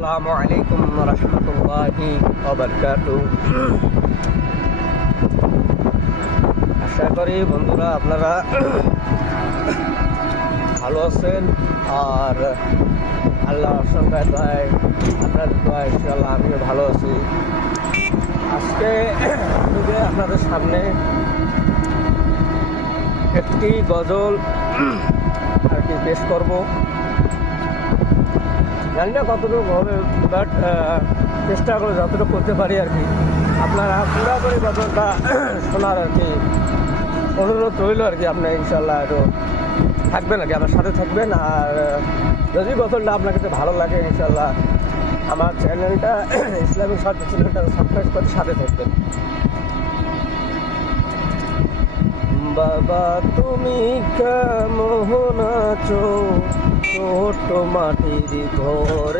আসসালামু আলাইকুম রহমতুল্লাহি ওয়া বারাকাতুহু। আশা করি বন্ধুরা আপনারা ভালো আছেন, আর আল্লাহর সঙ্গে দয়ায় আপনাদের দোয়া ইনশাআল্লাহ আমিও ভালো আছি। আজকে আপনাদের সামনে একটি গজল আর কি পেশ করবো। জানি না কতটুকু হবে, বাট চেষ্টা করে যতটুকু করতে পারি আর কি। আপনারা পুরোপুরি গজলটা শোনার আর কি অনুরোধ রইল আর কি। আপনার ইনশাল্লাহ একটু থাকবেন আর কি, আমার সাথে থাকবেন। আর যদি গজলটা আপনার কাছে ভালো লাগে ইনশাল্লাহ আমার চ্যানেলটা ইসলামিক সাথে চ্যানেলটা সাবস্ক্রাইব করে সাথে থাকবেন। বাবা তুমি কেমন আছো ছোট মাটির ঘর